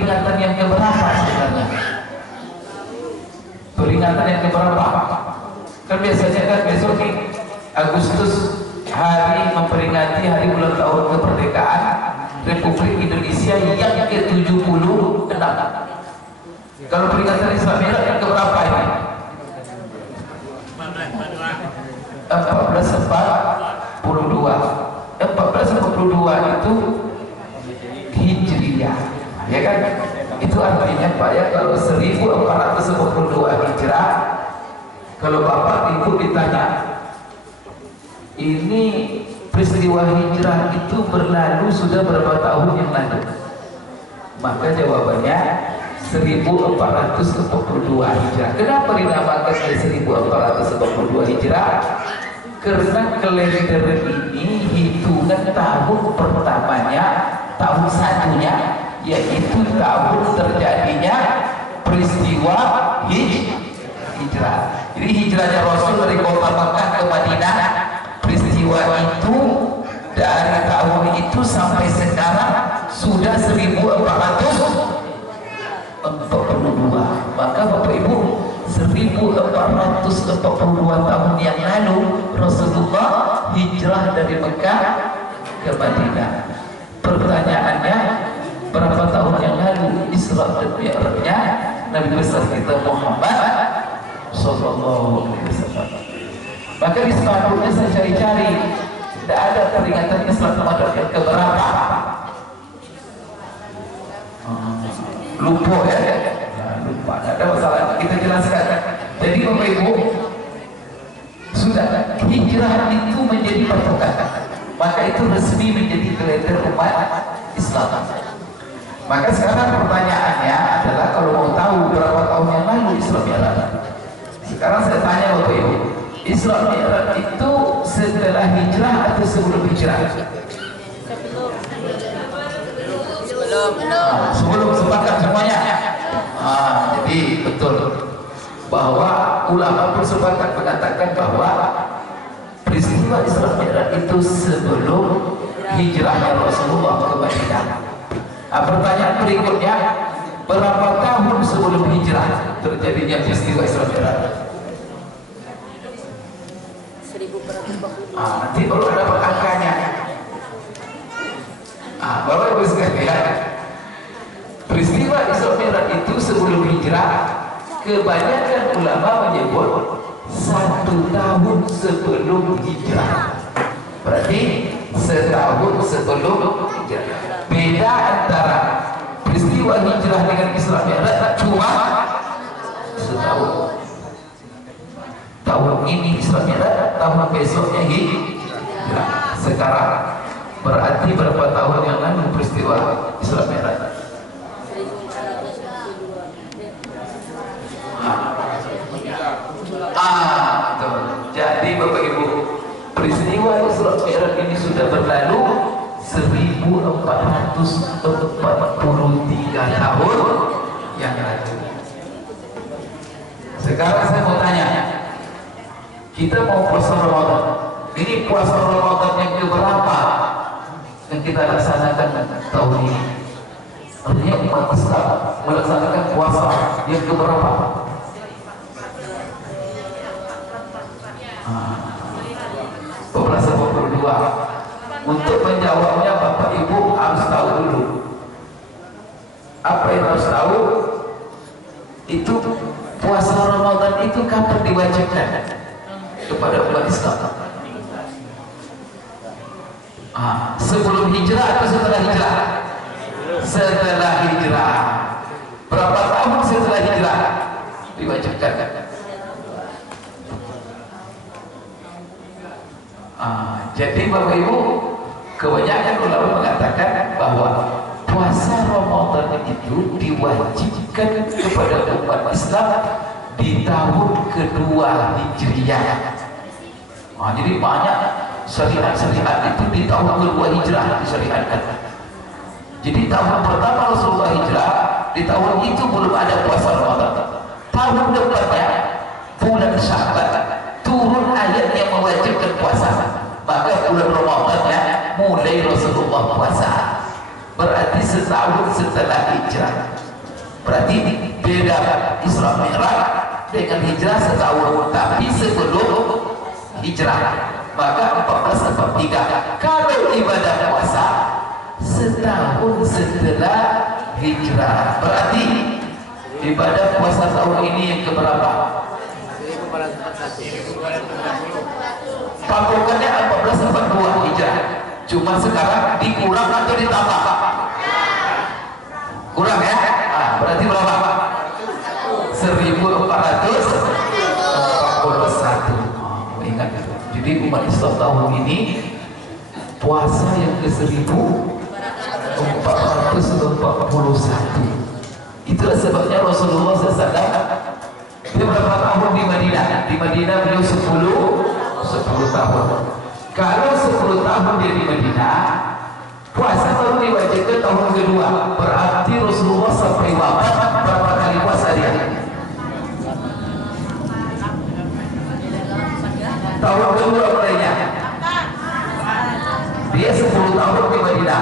peringatan yang keberapa sebenarnya? Peringatan yang keberapa? Kan biasanya kan besok nih Agustus hari memperingati hari ulang tahun kemerdekaan Republik Indonesia yang ke-76. Kalau peringatan Isra Mi'raj yang keberapa ini? 1442 itu Hijriyah, ya kan? Itu artinya Pak ya, kalau 1442 Hijrah, kalau Bapak Ibu ditanya ini peristiwa hijrah itu berlalu sudah berapa tahun yang lalu, maka jawabannya 1442 Hijrah. Kenapa dinamakan 1442 Hijrah? Karena kalender ini hitungan tahun pertamanya, tahun satunya, yaitu tahun terjadinya peristiwa hijrah. Jadi hijrahnya Rasul dari kota Makkah ke Madinah, peristiwa itu dari tahun itu sampai sekarang sudah 1442. Maka Bapak Ibu, 1442 tahun yang lalu Rasulullah hijrah dari Mekah ke Madinah. Pertanyaannya, berapa tahun yang lalu Isra dan Mi'rajnya Nabi besar kita Muhammad sallallahu alaihi wasallam? Maka di sepatutnya saya cari-cari, tidak ada peringatan Isra Mi'raj yang keberapa. Lupa ya, lupa, tidak ada masalah, kita jelaskan. Jadi Bapak Ibu, sudah hijrah itu menjadi patokan, maka itu resmi menjadi kalender umat Islam. Maka sekarang pertanyaannya adalah, kalau mau tahu berapa tahun yang lalu Isra Mi'raj, sekarang saya tanya Bapak Ibu, Isra Mi'raj itu setelah hijrah atau sebelum hijrah? Sebelum, sepakat semuanya. Jadi betul bahwa ulama bersepakat mengatakan bahwa peristiwa Isra Mi'raj itu sebelum hijrahnya Rasulullah ke Madinah. Pertanyaan berikutnya, berapa tahun sebelum hijrah terjadinya peristiwa Isra Mi'raj? 1440. Nanti baru ada angkanya. Bapak Ibu sekalian, peristiwa Isra Mi'raj itu sebelum hijrah, kebanyakan ulama menyebut 1 tahun sebelum hijrah. Berarti setahun sebelum hijrah. Beda antara peristiwa hijrah dengan Isra Mi'raj cuma setahun. Tahun ini Isra Mi'raj, tahun besoknya hijrah. Sekarang berarti berapa tahun yang lalu peristiwa Isra Mi'raj? Jadi Bapak Ibu, peristiwa Isra Mi'raj ini sudah berlalu 1443 tahun yang lalu. Sekarang saya mau tanya, kita mau puasa Ramadan, ini puasa Ramadan yang keberapa yang kita laksanakan tahun ini? Artinya umat Islam melaksanakan puasa yang keberapa? 1442. Untuk menjawabnya Bapak Ibu harus tahu dulu. Apa yang harus tahu? Itu puasa Ramadan itu kapan diwajibkan kepada umat Islam? Sebelum hijrah atau setelah hijrah? Setelah hijrah. Berapa tahun setelah hijrah diwajibkan? Jadi Bapak Ibu, kebanyakan ulama mengatakan bahwa puasa Ramadan itu diwajibkan kepada umat Islam di tahun kedua Hijriah. Jadi banyak syariat-syariat itu di tahun kedua Hijrah disyariatkan. Jadi tahun pertama Rasulullah hijrah, di tahun itu belum ada puasa Ramadan. Tahun depannya bulan Sya'ban turun ayat yang mewajibkan puasa, maka bulan Ramadan mulai Rasulullah puasa. berarti setahun setelah hijrah. Berarti beda Isra Mi'raj dengan hijrah setahun, tapi sebelum hijrah maka 1443. Kalau ibadah puasa setahun setelah hijrah, berarti ibadah puasa tahun ini yang keberapa? Patokannya 1442 hijrah. Cuma sekarang dikurang atau ditambah? Kurang ya? Berarti berapa? 1441. Ingat, jadi umat Islam tahun ini puasa yang ke 1441. Itulah sebabnya Rasulullah SAW dia berapa tahun di Madinah? Di Madinah beliau 10 tahun. Kalau 10 tahun dia di Madinah, puasa baru diwajibkan tahun kedua. Berarti Rasulullah sampai wafat berapa kali puasa dia? Tahun kedua mulainya. Dia 10 tahun di Madinah.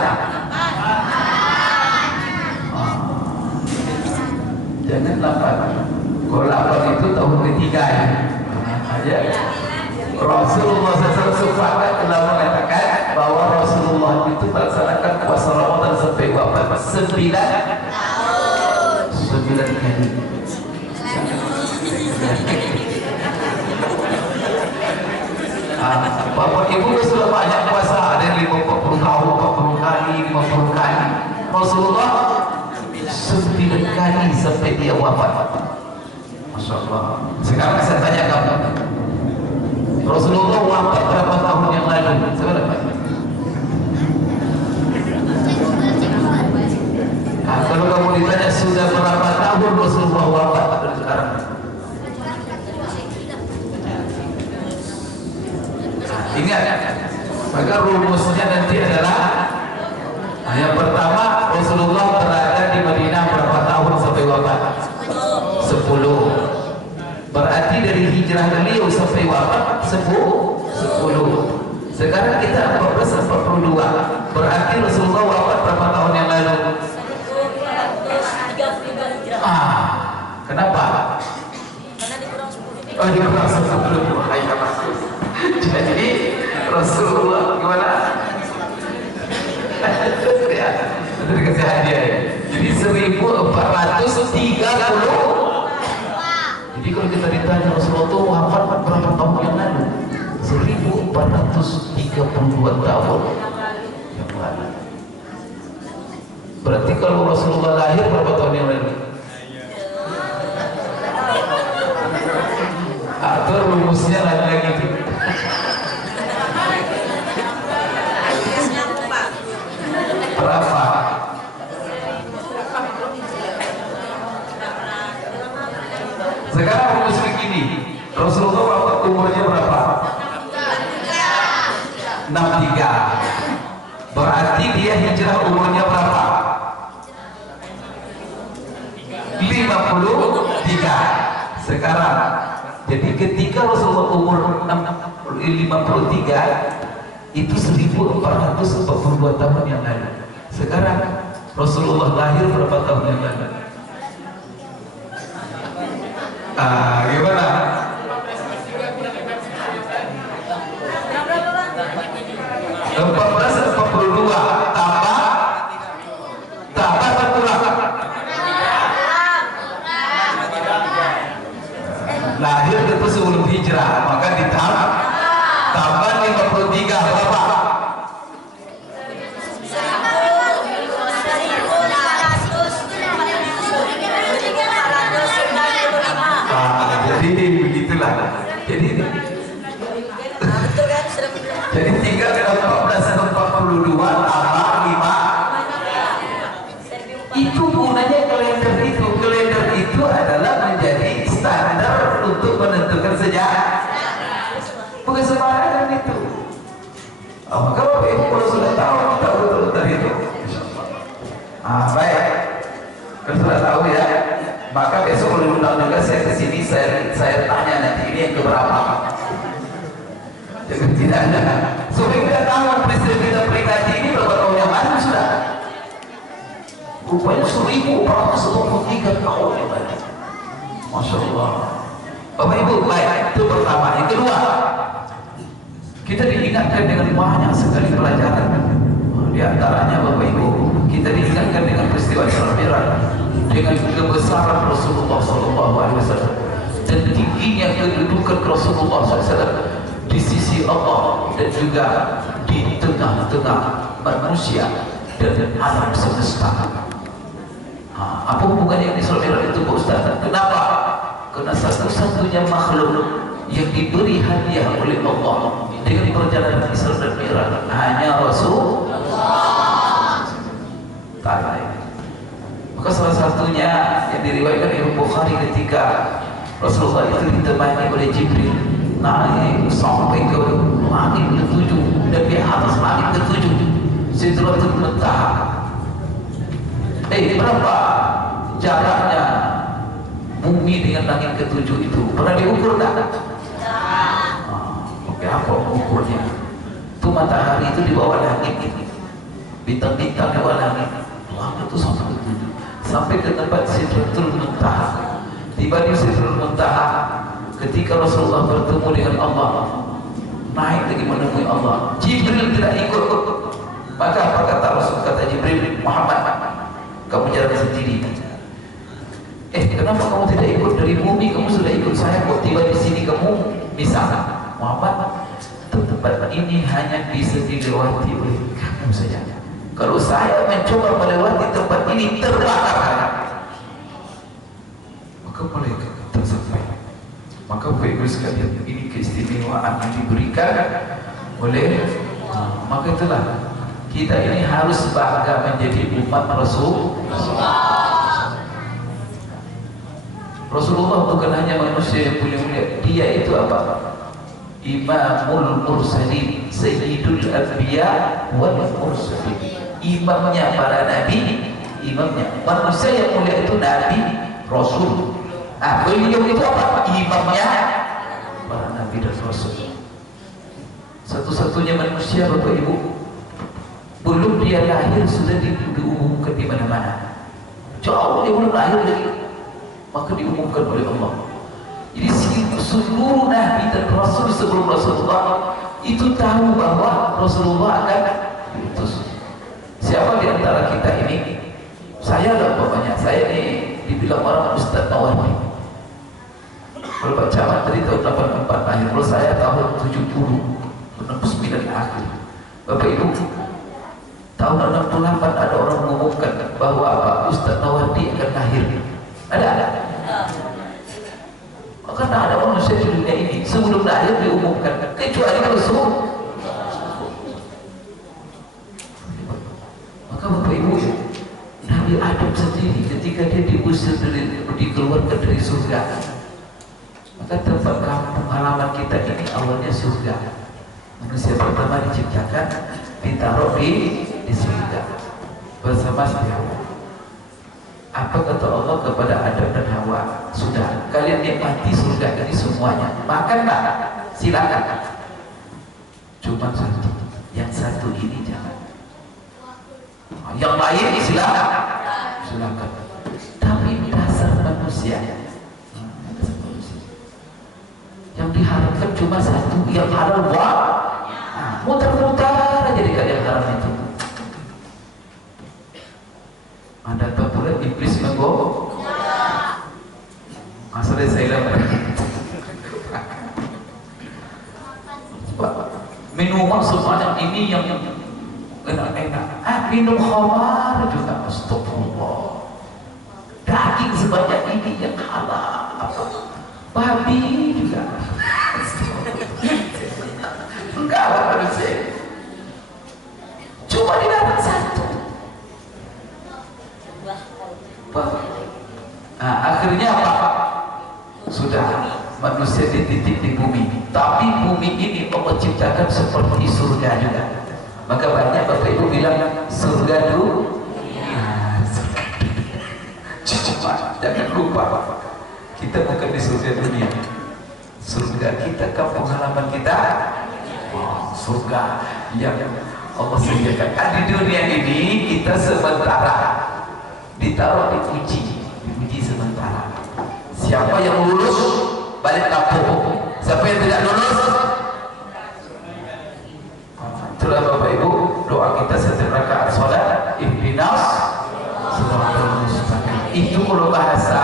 Jangan lambat. Kalau lambat itu tahun ketiga ya. Rasulullah SAW sepakat telah mengatakan bahwa Rasulullah itu melaksanakan puasa Ramadan sampai wafat 9 kali. Bapak Ibu sudah banyak puasa, ada yang 50 tahun, 40 kali, 50 kali. Rasulullah 9 kali sampai dia wafat. Masya Allah. Sekarang saya tanya kamu, Rasulullah wafat berapa tahun yang lalu? Seberapa? Kalau kamu ditanya sudah berapa tahun Rasulullah wafat dari sekarang? Ingat, maka rumusnya nanti adalah yang pertama, Rasulullah berada di Madinah berapa tahun sampai wafat? 10. Berarti dari hijrah beliau sampai wafat 10. Sekarang kita 1442. Berarti Rasulullah wafat berapa tahun yang lalu? Kenapa? Karena dikurang 10. Oh, dikurang 10. Jadi Rasulullah gimana? Ya, dikasih hadiah ya. Jadi 1430. Jadi kalau kita ditanya Rasulullah itu wafat berapa tahun yang lalu? 1432 tahun yang lalu. Berarti kalau Rasulullah lahir berapa tahun yang lalu? Atau rumusnya lain lagi itu? Berapa? Sekarang rumus begini, Rasulullah wafat umurnya berapa? 63. Berarti dia hijrah umurnya berapa? 53. Sekarang, jadi ketika Rasulullah umur 53 itu 1442 tahun yang lalu. Sekarang Rasulullah lahir berapa tahun yang lalu? Gimana? 1442 tambah berkurang. Lahir itu sebelum hijrah, maka ditambah 53 berapa? Jadi begitulah. Jadi tinggal 1442 tambah 5. Itu gunanya kalender itu. Kalender itu adalah menjadi standar untuk menentukan sejarah. Bukan sembarangan itu. Maka Bapak Ibu kalau sudah tahu, kita betul-betul itu. Baik. Kalau sudah tahu ya, maka besok kalau diundang juga saya kesini, saya tanya nanti ini yang keberapa. Jadi tidak ada. Supaya kita tahu presiden kita peringati ini berapa tahun yang lalu sudah. rupanya 1403 tahun yang lalu. Masya Allah. Bapak Ibu, baik, itu pertama. Yang kedua, kita diingatkan dengan banyak sekali pelajaran. Di antaranya Bapak Ibu, kita diingatkan dengan peristiwa Isra Mi'raj, dengan kebesaran Rasulullah SAW dan tingginya kedudukan Rasulullah SAW di sisi Allah dan juga di tengah-tengah manusia dan alam semesta. Apa hubungannya Isra Mi'raj itu Pak Ustaz? Kenapa? Karena satu-satunya makhluk yang diberi hadiah oleh Allah dengan perjalanan Isra dan Mi'raj hanya Rasulullah. Maka salah satunya yang diriwayatkan Imam Bukhari ketika Rasulullah itu ditemani oleh Jibril naik sampai ke langit ke-7 dan di atas langit ke-7 Sidratul Muntaha. Berapa jaraknya bumi dengan langit ke-7 itu? Pernah diukur tak? Oke, apa ukurnya? Itu matahari itu di bawah langit itu, bintang-bintang di bawah langit, langit itu sampai ke-7, sampai ke tempat Sidratul Muntaha. Tiba di Sidratul Muntaha, ketika Rasulullah bertemu dengan Allah, naik lagi menemui Allah. Jibril tidak ikut. Maka apa kata Rasul? Kata Jibril, Muhammad, kamu jalan sendiri. Kenapa kamu tidak ikut dari bumi? Kamu sudah ikut saya kok. Tiba di sini kamu misalnya, Muhammad, tempat ini hanya bisa dilewati oleh kamu saja. Kalau saya mencoba melewati tempat ini terbakar. Maka malaikat tersampaikan. Maka Bapak Ibu sekalian, ini keistimewaan yang diberikan oleh maka itulah kita ini harus bangga menjadi umat Rasulullah bukan hanya manusia yang mulia, dia itu apa? Imamul Mursalin, Sayyidul Anbiya wal Mursalin, imamnya para nabi, imamnya manusia yang mulia itu nabi, rasul. Beliau itu apa? Imamnya para nabi dan rasul. Satu-satunya manusia Bapak Ibu, belum dia lahir sudah diumumkan di mana-mana. Jauh dia belum lahir lagi, maka diumumkan oleh Allah. Jadi seluruh nabi dan rasul sebelum Rasulullah itu tahu bahwa Rasulullah akan diutus. Siapa di antara kita ini? Saya lah bapaknya, saya ini dibilang orang Ustaz Nawardi. Kalau Pak Camat tadi tahun 84 lahir, kalau saya tahun 70, 69 akhir. Bapak Ibu, tahun 68 ada orang mengumumkan bahwa Pak Ustaz Nawardi akan lahir. Ada. Karena ada manusia di dunia ini sebelum lahir diumumkan, kecuali Rasul. Maka Bapak Ibu, Nabi Adam sendiri ketika dia diusir dikeluarkan dari surga, maka tempat kampung halaman kita ini awalnya surga. Manusia pertama diciptakan ditaruh di surga bersama Hawa. Apa kata Allah kepada Adam dan Hawa? Sudah, kalian nikmati surga ini semuanya, makanlah, silakan. Cuma satu, yang satu ini jangan. Yang lain silakan. Tapi dasar manusia, yang diharapkan cuma satu, yang halal muter-muter aja di yang haram itu. Anda tahu pula iblis menggoda. Masalah saya minuman sebanyak ini yang enak-enak. Minum khamar juga, astagfirullah. Daging sebanyak ini yang halal. Babi juga. Enggak harusnya. Cuma didapat satu. Akhirnya apa? Sudah manusia dititik di bumi. Tapi bumi ini Allah ciptakan seperti surga juga. Maka banyak Bapak Ibu bilang surga dulu. Jangan lupa, kita bukan di surga dunia. Surga kita, kampung halaman kita, surga yang Allah sediakan. Di dunia ini kita sementara ditaruh diuji sementara. Siapa yang lulus balik kampung, siapa yang tidak lulus. Itulah Bapak Ibu doa kita setiap rakaat sholat, ihdinas shiratal mustaqim. Itu kalau bahasa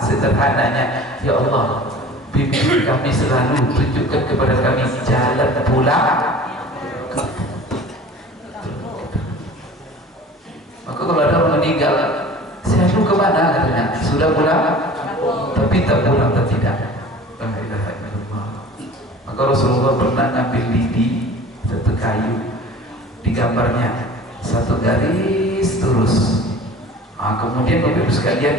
sederhananya, ya Allah, bimbing kami selalu, tunjukkan kepada kami jalan pulang. Maka kalau ada orang meninggal, saya lu kemana katanya? Sudah pulang, tapi tak pulang atau tidak. Maka Rasulullah pernah ngambil lidi, satu kayu, digambarnya satu garis terus. Kemudian Bapak Ibu sekalian,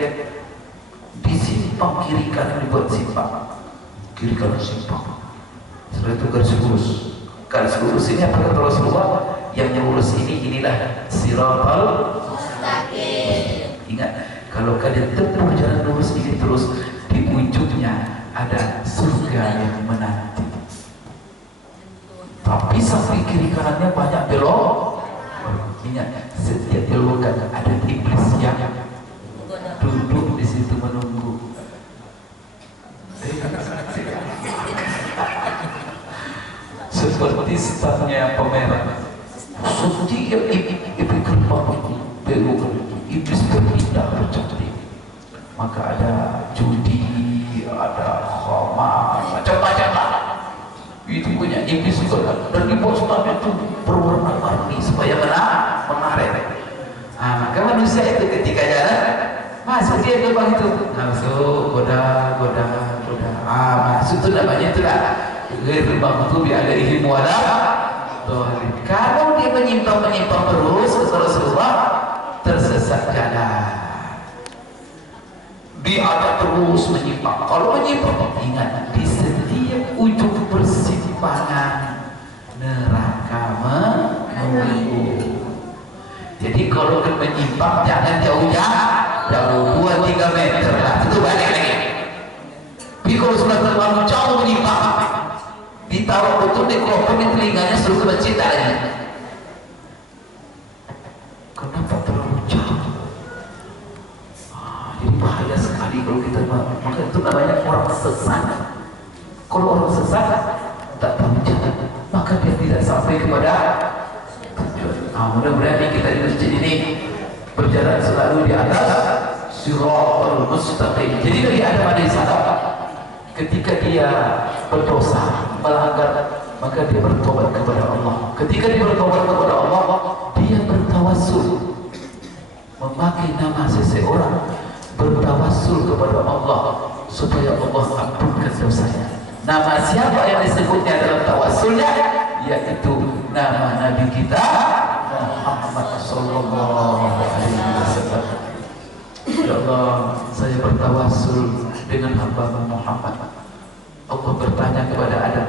disimpang kiri kanan, dibuat simpang kiri kanan simpang. Setelah itu garis lurus. Garis lurus ini apa kata Rasulullah? Yang lurus inilah siratal mustaqim. Ingat, kalau kalian tempuh jalan lurus ini terus, di ujungnya ada surga yang menanti. Tapi sampai kiri kanannya banyak belok. Ingat, setiap belokan ada iblis yang duduk di situ menunggu. Seperti stafnya pemerah. Setiap iblis gerbang belokan, iblis berpindah bercantik. Maka ada judi, ada khamar, macam-macam lah. Itu punya iblis juga, dan di posternya itu berwarna-warni supaya menarik. Maka manusia itu ketika jalan masuk dia gerbang itu, masuk goda. Masuk itu namanya itulah gerbang itu biar ada ilmu ada. Kalau dia menyimpang terus Rasulullah tersesat jalan. Dia ada terus menyimpang. Kalau menyimpang, ingat, di setiap ujung persimpangan neraka menunggu. Jadi kalau menyimpang jangan jauh 2-3 meter lah, itu balik lagi. Tapi kalau sudah terlalu jauh menyimpang, ditaruh betul di kopong di telinganya, suruh bercita lagi. Kenapa terlalu jauh? Jadi bahaya sekali kalau kita, maka itu namanya orang sesat. Kalau orang sesat tak tahu jalan, maka dia tidak sampai kepada tujuan. Mudah-mudahan kita di masjid ini berjalan selalu di atas siratal mustaqim. Jadi Nabi Adam alaihissalam ketika dia berdosa, melanggar, maka dia bertobat kepada Allah. Ketika dia bertobat kepada Allah, dia bertawassul, memakai nama seseorang, bertawassul kepada Allah supaya Allah ampunkan dosanya. Nama siapa yang disebutnya dalam tawassulnya? Yaitu nama Nabi kita Muhammad sallallahu alaihi wasallam. Ya Allah, saya bertawassul dengan hamba Muhammad. Allah bertanya kepada Adam,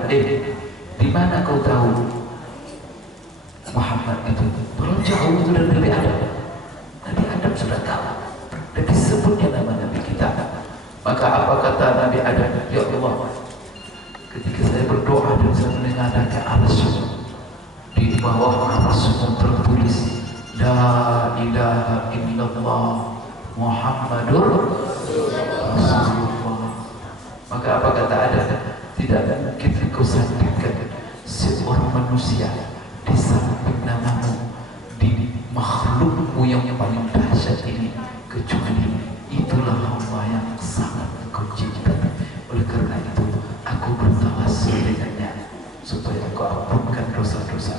di mana kau tahu Muhammad itu? Belum jauh itu dari Nabi Adam. Nabi Adam sudah tahu. Dan disebutnya nama Nabi kita. Maka apa kata Nabi Adam? Ya Allah, ketika saya berdoa dan saya mendengarkan arsy, di bawah arsy tertulis La ilaha illallah Muhammadur Rasulullah. Maka apa kata Adam? Tidak mungkin kau sandingkan seorang manusia di samping namamu di makhlukmu yang paling dahsyat ini, kecuali itulah hamba yang sangat kau cinta. Oleh karena itu aku bertawassul dengannya supaya kau ampunkan dosa-dosa.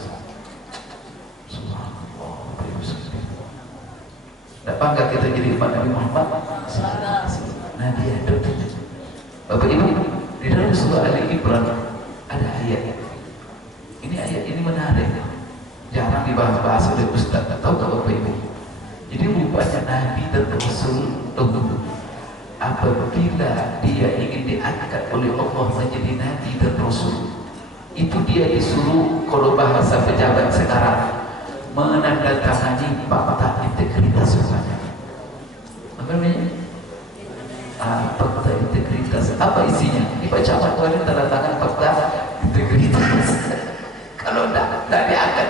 Subhanallah. Tak bangga kita jadi umat Nabi Muhammad. Nabi Adam. Bapak Ibu, di dalam surah Ali Imran ada ayat. Ini ayat ini menarik, jarang dibahas oleh Ustaz. Tahu tak Bapak Ibu? Jadi rupanya Nabi dan Rasul apabila dia ingin diangkat oleh Allah menjadi Nabi dan Rasul, itu dia disuruh, kalau bahasa pejabat sekarang, menandatangani fakta integritas rupanya. Apa namanya? Fakta integritas. Apa isinya? Dibaca kemarin tanda tangan fakta integritas. Kalau tidak diangkat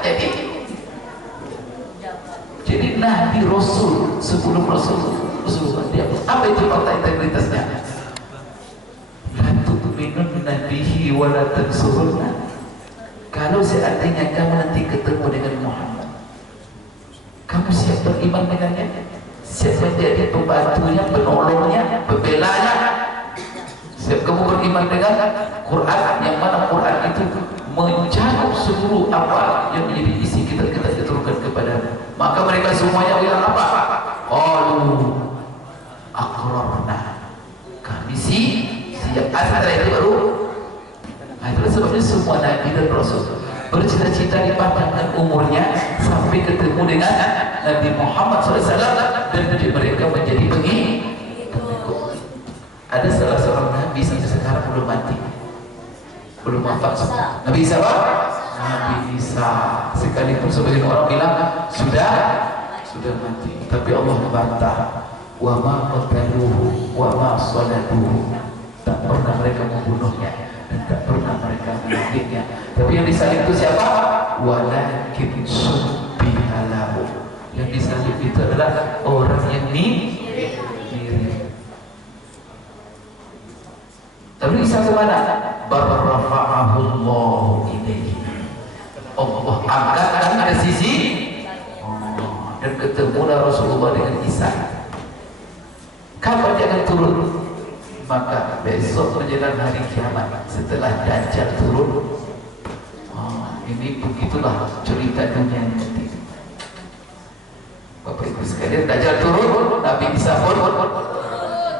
jadi Nabi Rasul sebelum Rasulullah dia apa itu fakta integritasnya? La tu'minunna bihi wa la tansurunna. Kalau seandainya kamu nanti ketemu dengan Muhammad, kamu siap beriman dengannya, siap menjadi pembantunya, penolongnya, pembelanya, siap kamu beriman dengan Quran, yang mana Quran itu mencakup seluruh apa yang menjadi isi kita diturunkan kepada. Maka mereka semuanya bilang apa? Qalu aqrarna, kami siap. Setelah itu baru. Nah, itulah sebabnya semua Nabi dan Rasul bercita-cita dipanjangkan umurnya sampai ketemu dengan Nabi Muhammad SAW dan mereka menjadi pengikut. Ada salah seorang Nabi sampai sekarang belum mati, belum wafat. Nabi Isa apa? Nabi Isa. Sekalipun sebagian orang bilang sudah mati, tapi Allah membantah. Wa ma qataluhu wa ma salabuhu. Tak pernah mereka membunuhnya dan tak pernah mereka menggigitnya. Tapi yang disalib itu siapa? Walakin subbiha lahu. Yang disalib itu adalah orang yang mirip. Tapi Isa kemana? Barrafa'ahu Allah ilaihi. Allah angkat ke sisi dan ketemulah Rasulullah dengan Isa. Kapan dia akan turun? Maka besok menjelang hari kiamat setelah Dajjal turun. Ini begitulah cerita dunia nanti. Bapak Ibu sekalian, Dajjal turun, Nabi Isa pun.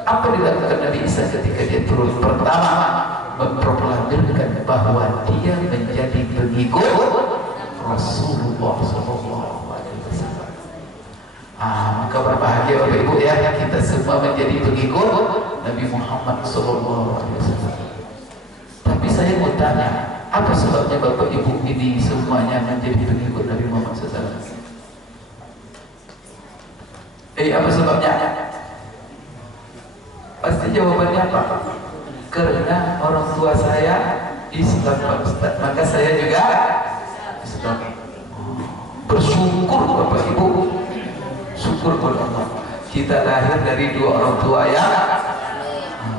Apa dilakukan Nabi Isa ketika dia turun? Pertama, memproklamirkan bahwa dia menjadi pengikut Rasulullah SAW. Maka berbahagia Bapak Ibu ya, kita semua menjadi pengikut Nabi Muhammad SAW. Tapi saya mau tanya, apa sebabnya Bapak Ibu ini semuanya menjadi pengikut Nabi Muhammad SAW? Apa sebabnya? Pasti jawabannya apa? Karena orang tua saya Islam Pak Ustaz, maka saya juga Islam. Bersyukur Bapak Ibu, syukur kepada Allah kita lahir dari dua orang tua yang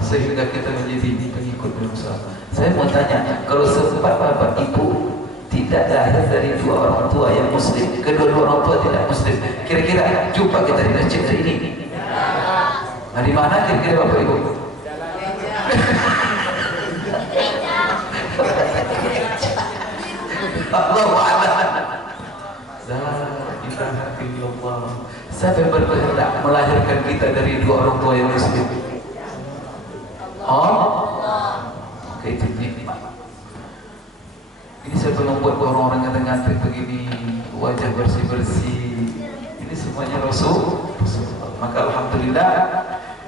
sehingga kita menjadi pengikut Rasulullah. Saya mau tanya, kalau sempat Bapak Ibu tidak lahir dari dua orang tua yang Muslim, kedua-dua orang tua tidak Muslim, kira-kira jumpa kita di masjid hari ini? Nah, di mana kira-kira Bapak Ibu? Allahu a'lam. La ilaha illallah. Siapa yang berkehendak melahirkan kita dari dua orang tua yang Muslim? Allah. Oke, itu nikmat. Ini siapa yang membuat orang-orang ngantri-ngantri begini, wajah bersih-bersih? Ini semuanya Rasul. Maka alhamdulillah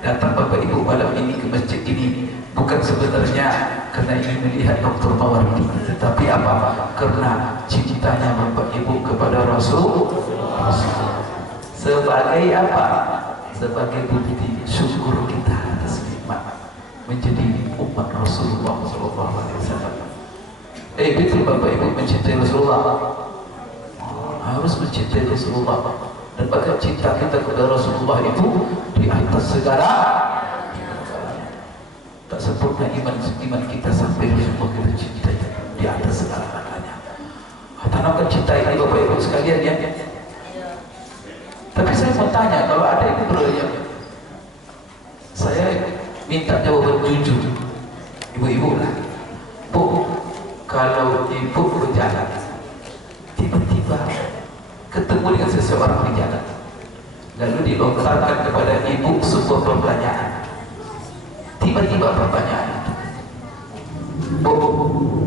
datang Bapak Ibu malam ini ke masjid ini bukan sebenarnya karena ingin melihat Dr. Mawardi, tetapi apa? Karena cintanya Bapak Ibu kepada Rasul. Sebagai apa? Sebagai bukti syukur kita atas nikmat menjadi umat Rasulullah SAW. Betul Bapak Ibu mencintai Rasulullah, harus mencintai Rasulullah. Dan bahkan cinta kita kepada Rasulullah itu di atas segala. Tak sempurna iman kita sampai Rasulullah kita cintai di atas segala-galanya. Tanamkan cinta ini Bapak Ibu sekalian ya. Tapi saya mau tanya, kalau ada yang bertanya, saya minta jawaban jujur. Ibu-ibu lah, Bu, kalau ibu berjalan tiba-tiba ketemu dengan seseorang di jalan, lalu dilontarkan kepada ibu sebuah pertanyaan. Tiba-tiba pertanyaan itu, Bu,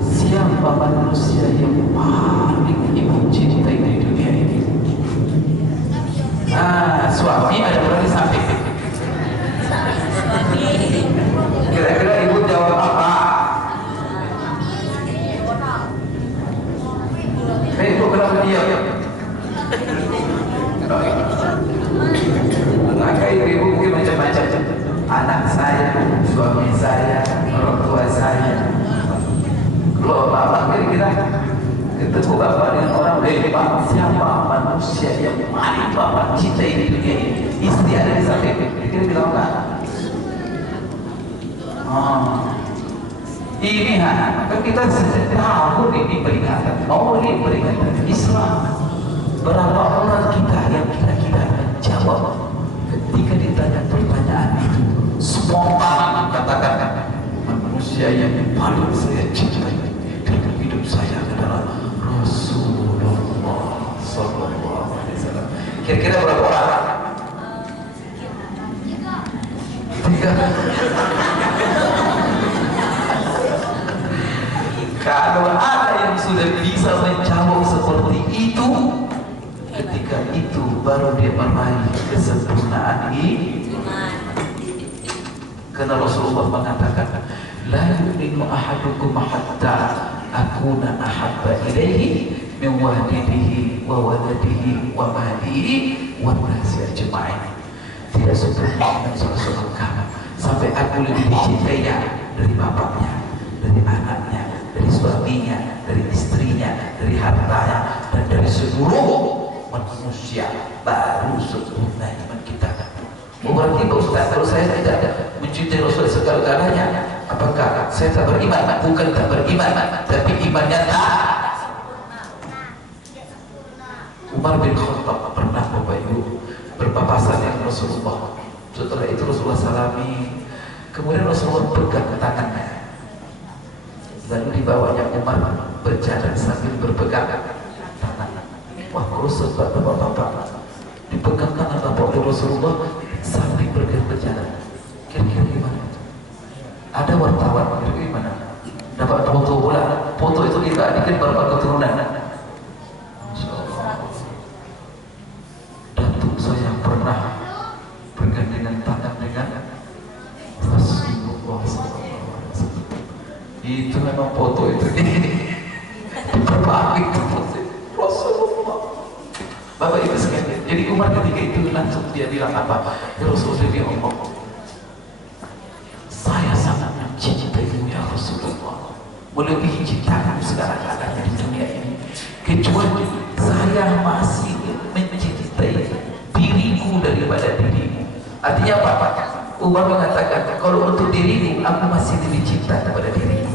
siapa manusia yang paling ibu cintai di dunia ini? Suami ada berada di samping. Kira-kira ibu jawab apa? Ibu kenapa diam? Maka ibu mungkin macam-macam. Anak saya, suami saya, orang tua saya. Kalau bapak kira-kira ketemu bapak dengan orang, Pak, siapa manusia yang paling bapak cintai di dunia ini. Istri ada di samping, dia bilang enggak. Ini kan kita tahu ini peringatan. Oh, ini peringatan Islam. Berapa orang kita yang kira-kira menjawab ketika ditanya pertanyaan itu spontan katakan manusia yang paling saya cintai dalam hidup saya adalah Rasulullah Sallallahu Alaihi Wasallam. Kira-kira berapa orang? Tiga. Kalau ada yang sudah bisa menjawab seperti itu, ketika itu baru dia meraih kesempurnaan iman. Karena Rasulullah mengatakan, la yu'minu ahadukum hatta akuna ahabba ilaihi min walidihi wa waladihi wa malihi wa nasi ajma'in. Tidak sempurna dan salah kamu sampai aku lebih dicintainya dari bapaknya, dari anaknya, dari suaminya, dari istrinya, dari hartanya, dan dari seluruh manusia. Baru sempurna iman kita. Berarti Pak Ustaz, kalau saya tidak mencintai Rasul segala-galanya, apakah saya tak beriman? Bukan tak beriman, tapi imannya tak. Umar bin Khattab pernah Bapak Ibu berpapasan dengan Rasulullah. Setelah itu Rasulullah salami, kemudian Rasulullah pegang tangannya, lalu dibawanya Umar berjalan sambil berpegang tangan. Wah, Rasul bapak-bapak dipegang tangan bapak oleh Rasulullah sambil berjalan. Kira-kira gimana? Ada wartawan, kira-kira gimana? Dapat foto bola, foto itu dibandingkan berapa keturunan? Masya Allah. Datuk saya pernah bergandengan tangan dengan Rasulullah SAW. Itu memang foto itu diperbagi ke foto Rasulullah. Bapak Ibu sekalian, jadi Umar ketika itu langsung dia bilang apa? Ya Rasulullah, ya Allah, saya sangat mencintaimu ya Rasulullah, melebihi cintaku segala-galanya di dunia ini, kecuali saya masih mencintai diriku daripada dirimu. Artinya apa Pak? Umar mengatakan, kalau untuk dirimu aku masih lebih cinta kepada dirimu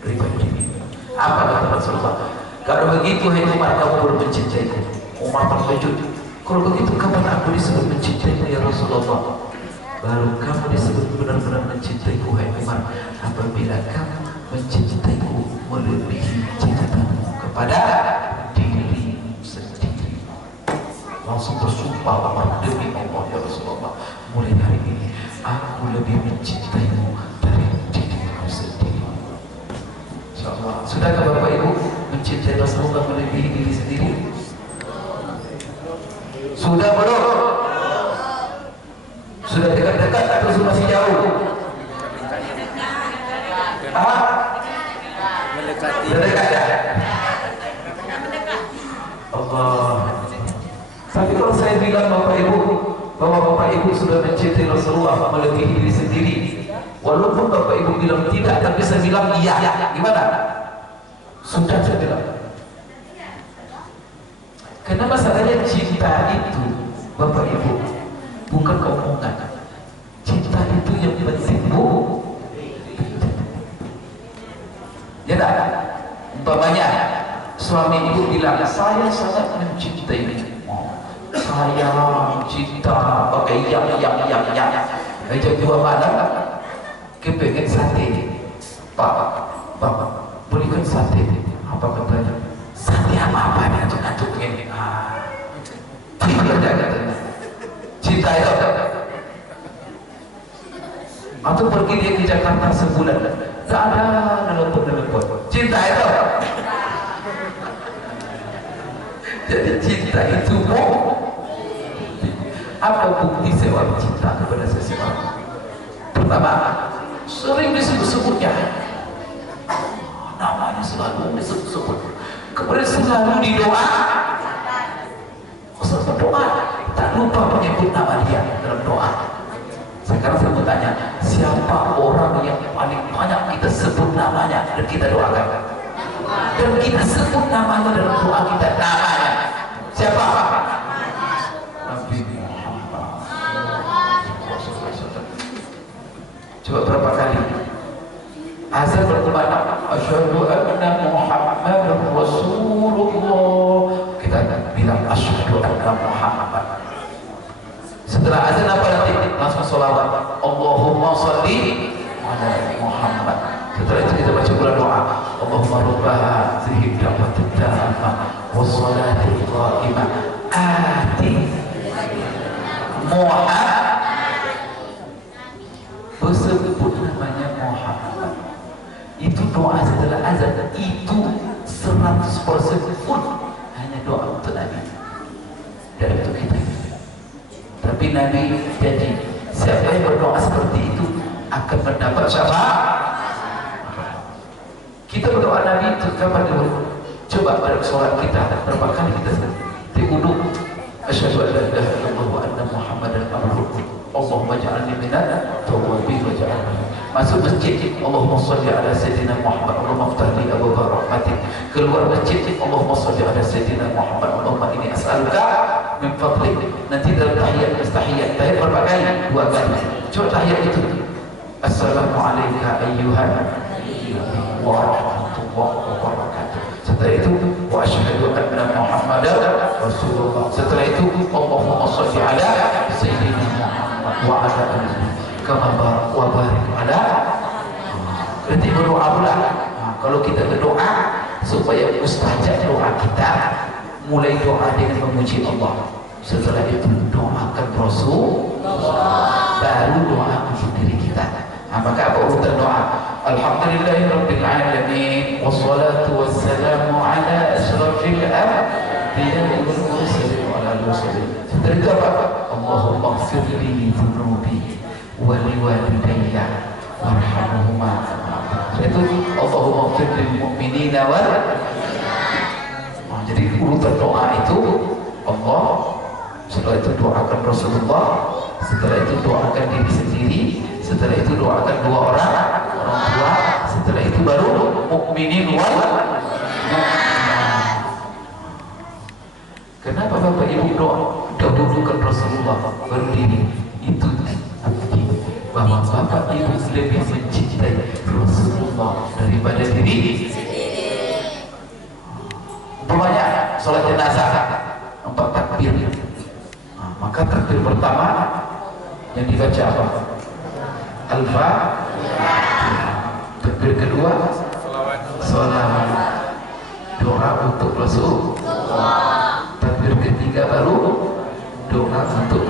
daripada dirimu. Apa kata Rasulullah? Kalau begitu hai Umar, kamu belum mencintaiku. Umar terkejut. Kalau begitu kapan aku disebut mencintaimu ya Rasulullah? Baru kamu disebut benar-benar mencintaiku hai Umar apabila kamu mencintaiku melebihi cintamu kepada dirimu sendiri. Langsung bersumpah Umar, demi Allah ya Rasulullah, mulai hari ini aku lebih mencintaimu dari diriku sendiri. InsyaAllah. Sudahkah Bapak Ibu mencintai Rasulullah melebihi diri sendiri? Sudah belum? Sudah dekat-dekat atau masih jauh? Mendekati. Dekat ya? Allah. Tapi kalau saya bilang Bapak Ibu bahwa Bapak Ibu sudah mencintai Rasulullah melebihi diri sendiri, walaupun Bapak Ibu bilang tidak, tapi saya bilang iya. Gimana? Sudah saya bilang. Karena masalahnya cinta itu Bapak Ibu bukan omongan. Cinta itu yang penting Bu. Ya tak? Umpamanya suami ibu bilang saya sangat mencintai saya cinta pakai yang jam 2 malam kepengen sate. Pak belikan sate. Apa katanya? Sate apa nih ngantuk ini? Cinta itu. Atau pergi dia ke Jakarta sebulan, tak ada nelpon. Cinta itu. Jadi cinta itu apa bukti seorang cinta kepada seseorang? Pertama, sering disebut-sebutnya, namanya selalu disebut-sebut. Kemudian selalu didoa. Setelah doa, tak lupa menyebut nama dia dalam doa. Sekarang saya mau tanya, siapa orang yang paling banyak kita sebut namanya dan kita doakan? Dan kita sebut namanya dalam doa kita, namanya Siapa? Nabi Muhammad. Coba berapa kali? Azan berkumandang asyhadu anna Muhammadar Rasulullah. Kita bilang asyhadu anna Muhammad. Setelah azan apa nanti? Langsung sholawat. Allahumma sholli ala Muhammad. Setelah itu kita baca pula doa. Allahumma rabbaha hadhihi da'watid tammah was salatil qa'imah ati Muhammad. Sebut namanya Muhammad. Itu doa setelah azan, itu 100% pun hanya doa untuk Nabi dan untuk kita. Tapi Nabi janji siapa yang berdoa seperti itu akan mendapat syafaat. Kita berdoa Nabi itu kapan dulu? Coba dalam sholat kita berapa kali kita diuduk asyhadu an la ilaha illallah wa anna Muhammadan abduhu Allahumma ja'alni minat tawwabin wa ja'alni. Masuk masjid Allahumma sholli ala sayyidina Muhammad Allahumma iftah li abwaaba rahmatik. Keluar masjid Allahumma sholli ala sayyidina Muhammad Allahumma inni as'aluka min fadlik. Nanti dalam tahiyat mustahiyat tahiyat berapa kali? 2 kali. Coba tahiyat itu assalamu alayka ayyuhan wa rahmatullahi wa barakatuh. Setelah itu wa asyhadu anna Muhammadar Rasulullah. Setelah itu Allahumma sholli ala sayyidina Muhammad wa ala alihi kama wa barik ala. Berarti berdoa pula. Kalau kita berdoa supaya mustajab doa kita, mulai doa dengan memuji Allah. Setelah itu doakan Rasul, baru doa untuk diri kita. Maka apa urutan doa? Alhamdulillahirabbil alamin wassalatu wassalamu ala asyrafil anbiya'i wal mursalin wa ala alihi. Setelah itu apa? Allahumma ighfir li dhunubi wa li walidayya warhamhuma. Itu Allahumma ighfir lil mu'minina wal. Jadi urutan doa itu Allah, setelah itu doakan Rasulullah, setelah itu doakan diri sendiri, setelah itu doakan 2 orang tua, setelah itu baru mukminin wal. Kenapa Bapak Ibu doa dahulukan Rasulullah berdiri? Itu bukti bahwa Bapak Ibu lebih mencintai Rasulullah daripada diri sendiri. Umpamanya sholat jenazah 4 takbir, maka takbir pertama yang dibaca apa? Al-Fatihah. Takbir kedua sholawat, doa untuk Rasul. Takbir ketiga baru doa untuk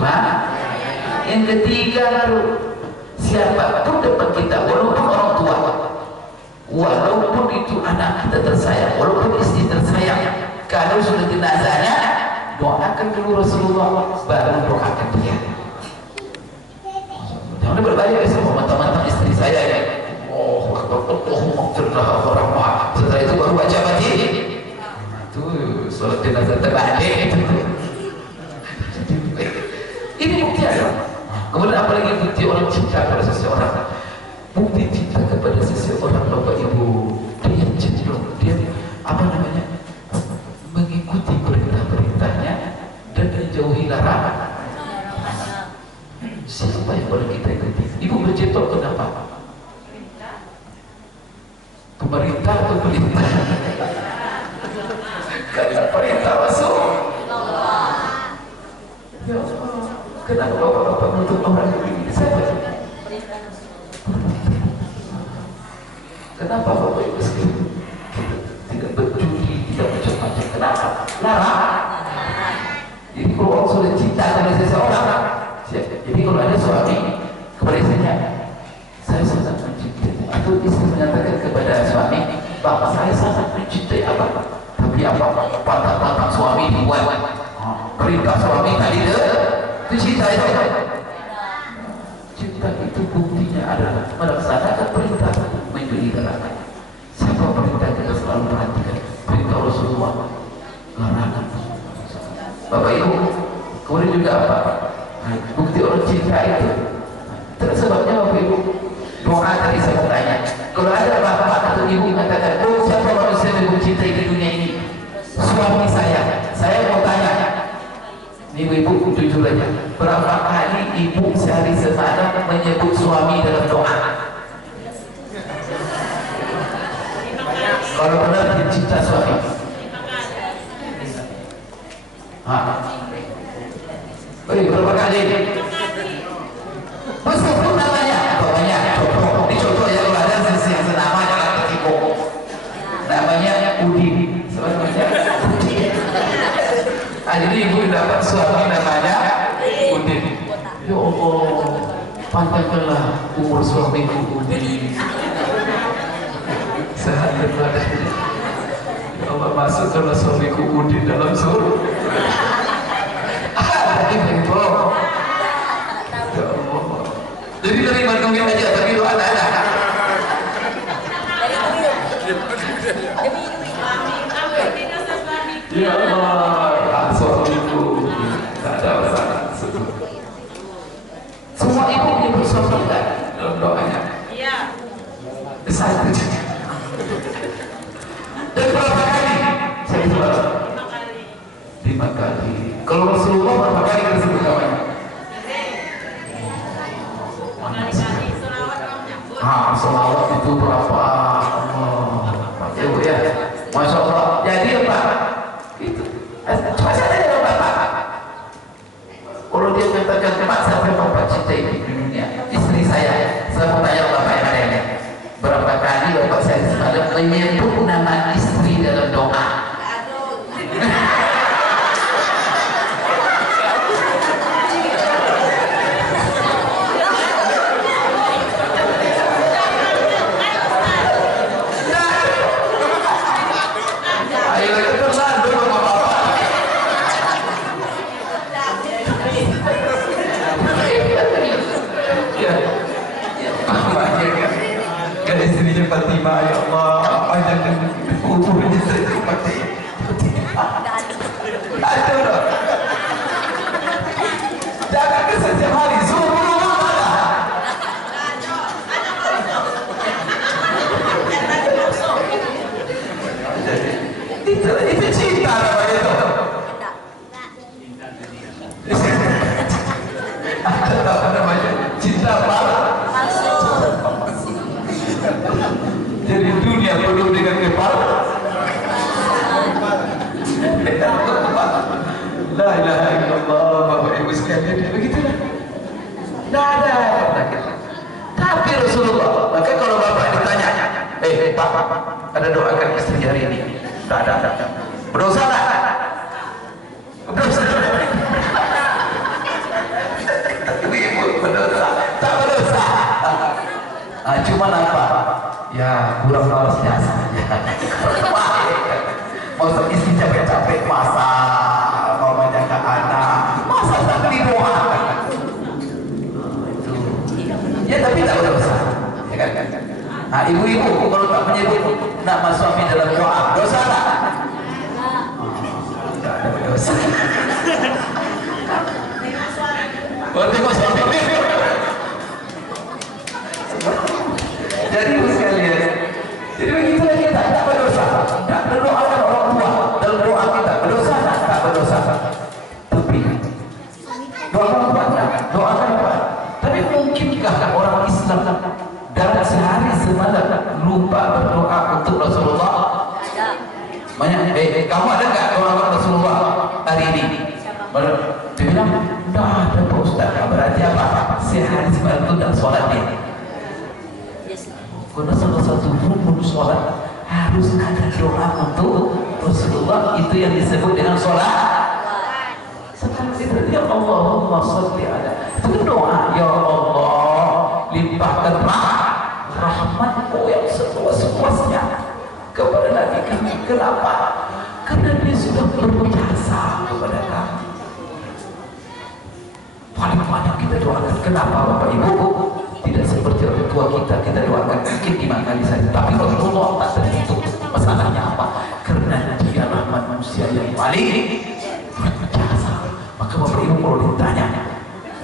yang ketiga baru siapapun depan kita, walaupun orang tua, walaupun itu anak kita tersayang, walaupun istri tersayang, kalau sudah jenazahnya doakan dulu Rasulullah, baru doakan dia. Jangan berbahaya sama mantan-mantan istri saya ya. Oh, Allahumma firnaha warahmah. Setelah itu baru baca batin. Itu sholat jenazah terbalik. Ini bukti ada. Kemudian apalagi bukti orang cinta kepada seseorang. Bukti cinta kepada seseorang Bapak Ibu, dia cenderung, dia apa namanya, mengikuti perintah-perintahnya dan menjauhi larangan. Siapa yang boleh kita ikuti? Ibu bercetok kenapa? Pemerintah atau perintah? Karena perintah Rasul. Ya Allah, kenapa bapak-bapak menuntut orang begini? Siapa? Kenapa bapak ibu sekalian tidak berjudi, tidak macam-macam? Kenapa? Larang. Jadi kalau orang sudah cinta dengan seseorang, jadi kalau ada suami kepada istrinya, saya sangat mencintai, atau istri menyatakan kepada suami, bapak saya sangat mencintai abang, tapi apa patah-patah suami dibuat, perintah suami tadi itu cinta itu. Cinta itu buktinya adalah melaksanakan perintah, menjadi larangan. Siapa perintah kita selalu perhatikan? Perintah Rasulullah, larangan. Bapak Ibu, kemudian juga apa? Bukti orang cinta itu. Terus sebabnya Bapak Ibu, doa tadi saya tanya, kalau ada bapak atau ibu mengatakan, oh siapa manusia yang mencintai di dunia ini? Suami saya mau tanya, suami dalam doa. Kalau benar cinta suami. Berapa kali? Meskipun namanya, contoh, ini contoh yang ada yang senama jangan tertipu. Namanya Udin, sebenarnya Udin. Jadi ibu dapat suami namanya Udin. Ya Allah, panjangkanlah umur suamiku Udin. Sehat dan badan. Ya Allah, masukkanlah suamiku Udin dalam surga. Begitu. Ya Allah. Jadi dari Bandungin aja, tapi doa ada. Ya Allah, suamiku tak ada masalah. Semua ibu punya suami dalam doanya. Iya. Saya itu. Dan berapa kali? Saya jual. 5 kali. Kalau Rasulullah berapa kali tersebut namanya? Selawat itu berapa? Ibu ya, Masya Allah. Jadi apa? Itu. Cuma saya tanya Bapak. Kalau dia katakan Pak, saya Bapak cintai di dunia. Istri saya mau tanya Bapak yang ada ini. Berapa kali Bapak saya semalam menyebut nama istri dalam doa? Fatimah, ya Allah, panjangkan umurnya saya Fatimah. Aduh, jangan ke setiap hari subuh itu cinta namanya itu. Apa namanya? Cinta apa? Jadi dunia penuh dengan kepala. La ilaha illallah, Bapak Ibu sekalian, begitulah. Tidak ada penyakit. Tapi Rasulullah, maka kalau Bapak ditanya, Pak, ada doakan istri hari ini? Tidak ada. Berdosa tak? Berdosa. Ibu berdosa, tak berdosa. Cuman apa? Ya kurang harusnya saja. Maksud istri capek-capek masak, mau menjaga anak, masa tak doa. Itu. Ya tapi tak berdosa. Ya kan? Nah, ibu-ibu kalau tak menyebut nama suami dalam doa, dosa tak? Tak ada dosa. Tengok suami. Jadi sekalian, jadi begitulah kita tak berdosa. Tak berdoakan orang tua dalam doa kita berdosa tak berdosa. Tapi doakan apa? Doakan apa? Tapi mungkinkah orang Islam dalam sehari semalam lupa berdoa untuk Rasulullah? Banyak. Kamu ada nggak doakan Rasulullah hari ini? Dia bilang, tidak ada Pak Ustaz. Berarti apa? Sehari semalam itu tidak sholat dia. Karena salah satu rukun sholat harus ada doa untuk Rasulullah, itu yang disebut dengan sholat. Seperti itu ya Allahumma sholli ala. Itu doa, ya Allah limpahkan rahmatmu yang seluas-luasnya kepada Nabi kami. Kenapa? Karena dia sudah berjasa kepada kami. Paling banyak kita doakan. Kenapa Bapak Ibu? Tidak seperti orang tua kita doakan mungkin 5 kali saja. Tapi Rasulullah tak terhitung. Masalahnya apa? Karena dia rahmat manusia yang paling berjasa. Maka Bapak Ibu perlu ditanya,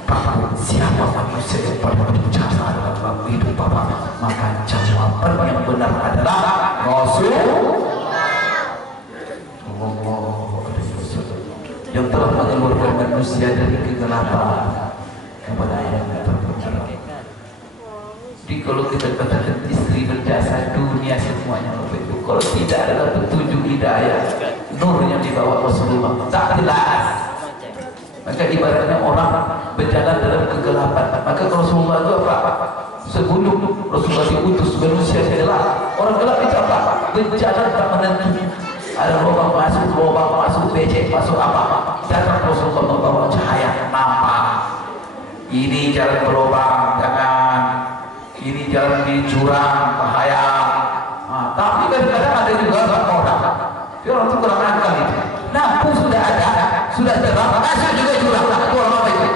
Bapak, siapa manusia yang paling berjasa dalam hidup Bapak? Maka jawaban yang benar adalah Rasulullah yang telah mengeluarkan manusia dari kegelapan kepada yang terang. Jadi kalau kita katakan istri berjasa dunia semuanya Bapak Ibu, kalau tidak ada petunjuk hidayah nur yang dibawa Rasulullah tak jelas. Maka ibaratnya orang berjalan dalam kegelapan. Maka Rasulullah itu apa? Sebelum Rasulullah diutus manusia adalah orang gelap itu apa? Berjalan tak menentu. Ada lubang masuk, becek masuk apa? Datang Rasulullah membawa cahaya, nampak. Ini jalan berlubang, jangan. Ini jalan di jurang, bahaya. Nah, tapi kadang-kadang ada juga orang. Dia orang itu kurang akal itu. Lampu sudah ada, sudah terang, masuk juga jurang. Itu orang apa itu?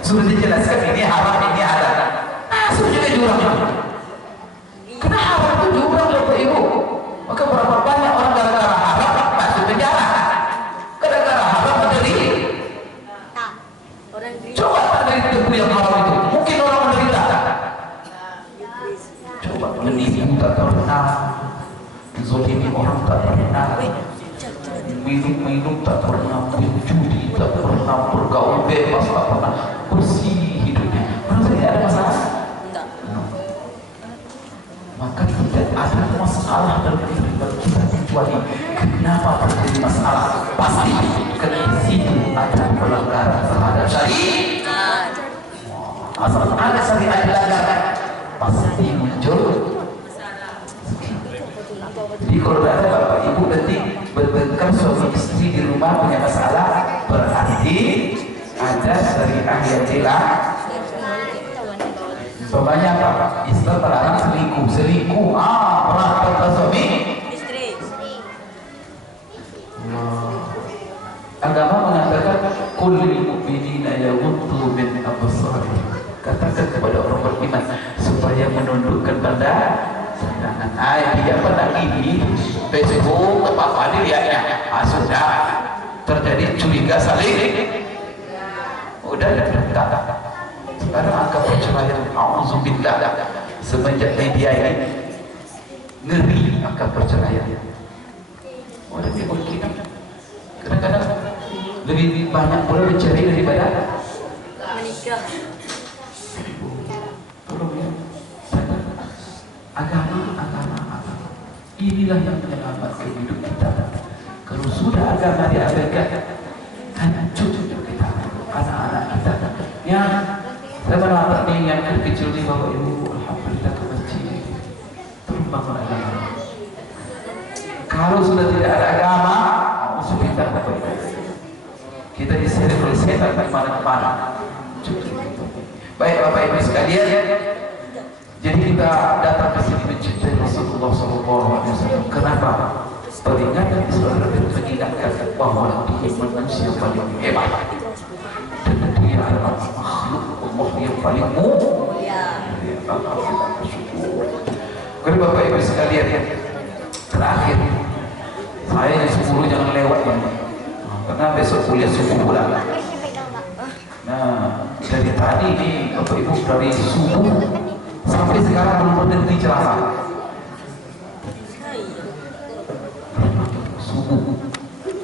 Sudah dijelaskan ini haram, ini halal. Masuk juga jurang. Kenapa haram itu jurang Bapak Ibu? Maka berapa banyak orang gara-gara haram masuk penjara. Gara-gara haram menjadi. Coba tak dari tebu yang haram itu, mungkin orang menderita. Coba menipu tak pernah, zolimi orang tak pernah, minum tak pernah, judi tak pernah, bergaul bebas tak pernah, bersih hidupnya. Menurut saya ada masalah? Maka tidak ada masalah dalam kehidupan kita kecuali kenapa terjadi masalah? Pasti karena situ ada pelanggaran terhadap syariat. Asal ada syariat dilanggar, pasti muncul. Jadi kalau ada bapak ibu nanti bertengkar suami istri di rumah punya masalah, berarti ada syariat yang dilanggar. Sebanyak apa? Islam terlarang selingkuh. Pernah kata suami istri. Agama mengatakan kullil mu'minina yaghuddu min absarihim. Katakan kepada orang beriman supaya menundukkan pandangan. Tidak pernah ini Facebook apa dilihatnya. Sudah terjadi curiga saling. Udah dekat. Sekarang angka perceraian auzubillah semenjak media ini ngeri angka perceraian. Orang yang mungkin kadang-kadang lebih banyak pula bercerai daripada menikah. Tolong ya, agama. Inilah yang menyelamatkan hidup kita. Kalau sudah agama diabaikan, hancur hidup kita, anak-anak kita. Ya. Saya menatap nih yang kecil di bawah ibu, alhamdulillah ke masjid, terus bangun agama. Kalau sudah tidak ada agama, kita kita diseret oleh setan di mana-mana. Baik Bapak Ibu sekalian, jadi kita datang ke sini mencintai Rasulullah SAW. Kenapa? Peringatan Islam mengingatkan bahwa dia manusia paling hebat dan dia adalah makhluk Allah yang paling mulia. Jadi Bapak Ibu sekalian, terakhir saya yang 10 jangan lewat karena besok kuliah subuh pula. Nah, dari tadi nih Bapak Ibu dari subuh sampai sekarang belum berhenti ceramah.